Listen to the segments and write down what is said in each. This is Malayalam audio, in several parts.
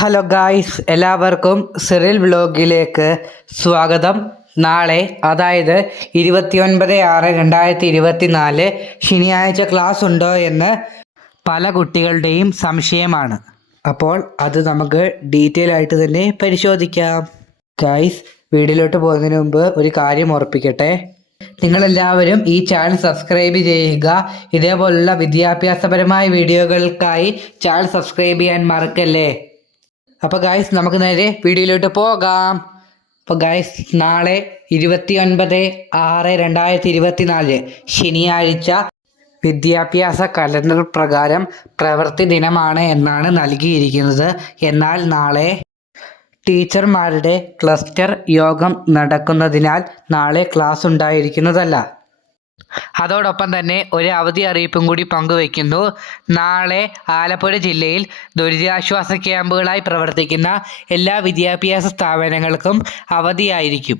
ഹലോ ഗായ്സ്, എല്ലാവർക്കും സിറിൽ വ്ലോഗിലേക്ക് സ്വാഗതം. നാളെ അതായത് 29/6/2024 ശനിയാഴ്ച ക്ലാസ് ഉണ്ടോ എന്ന് പല കുട്ടികളുടെയും സംശയമാണ്. അപ്പോൾ അത് നമുക്ക് ഡീറ്റെയിൽ ആയിട്ട് തന്നെ പരിശോധിക്കാം. ഗായ്സ്, വീഡിയോയിലോട്ട് പോകുന്നതിന് മുമ്പ് ഒരു കാര്യം ഓർപ്പിക്കട്ടെ. നിങ്ങളെല്ലാവരും ഈ ചാനൽ സബ്സ്ക്രൈബ് ചെയ്യുക. ഇതേപോലുള്ള വിദ്യാഭ്യാസപരമായ വീഡിയോകൾക്കായി ചാനൽ സബ്സ്ക്രൈബ് ചെയ്യാൻ മറക്കല്ലേ. അപ്പോൾ ഗായ്സ്, നമുക്ക് നേരെ വീഡിയോയിലോട്ട് പോകാം. അപ്പോൾ ഗായ്സ്, നാളെ 29/6/2024 ശനിയാഴ്ച വിദ്യാഭ്യാസ കലണ്ടർ പ്രകാരം പ്രവൃത്തി ദിനമാണ് എന്നാണ് നൽകിയിരിക്കുന്നത്. എന്നാൽ നാളെ ടീച്ചർമാരുടെ ക്ലസ്റ്റർ യോഗം നടക്കുന്നതിനാൽ നാളെ ക്ലാസ് ഉണ്ടായിരിക്കുന്നതല്ല. അതോടൊപ്പം തന്നെ ഒരു അവധി അറിയിപ്പും കൂടി പങ്കുവയ്ക്കുന്നു. നാളെ ആലപ്പുഴ ജില്ലയിൽ ദുരിതാശ്വാസ ക്യാമ്പുകളായി പ്രവർത്തിക്കുന്ന എല്ലാ വിദ്യാഭ്യാസ സ്ഥാപനങ്ങൾക്കും അവധിയായിരിക്കും.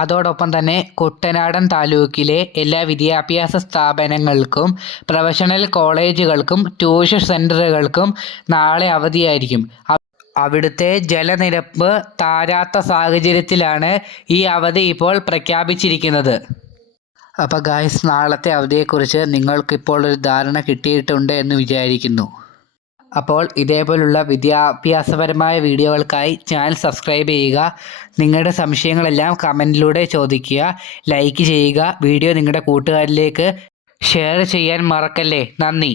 അതോടൊപ്പം തന്നെ കുട്ടനാടൻ താലൂക്കിലെ എല്ലാ വിദ്യാഭ്യാസ സ്ഥാപനങ്ങൾക്കും പ്രൊഫഷണൽ കോളേജുകൾക്കും ട്യൂഷൻ സെൻ്ററുകൾക്കും നാളെ അവധിയായിരിക്കും. അവിടുത്തെ ജലനിരപ്പ് താഴാത്ത സാഹചര്യത്തിലാണ് ഈ അവധി ഇപ്പോൾ പ്രഖ്യാപിച്ചിരിക്കുന്നത്. അപ്പോൾ ഗായ്സ്, നാളത്തെ അവധിയെക്കുറിച്ച് നിങ്ങൾക്കിപ്പോൾ ഒരു ധാരണ കിട്ടിയിട്ടുണ്ട് എന്ന് വിചാരിക്കുന്നു. അപ്പോൾ ഇതേപോലുള്ള വിദ്യാഭ്യാസപരമായ വീഡിയോകൾക്കായി ചാനൽ സബ്സ്ക്രൈബ് ചെയ്യുക. നിങ്ങളുടെ സംശയങ്ങളെല്ലാം കമൻറ്റിലൂടെ ചോദിക്കുക. ലൈക്ക് ചെയ്യുക. വീഡിയോ നിങ്ങളുടെ കൂട്ടുകാരിലേക്ക് ഷെയർ ചെയ്യാൻ മറക്കല്ലേ. നന്ദി.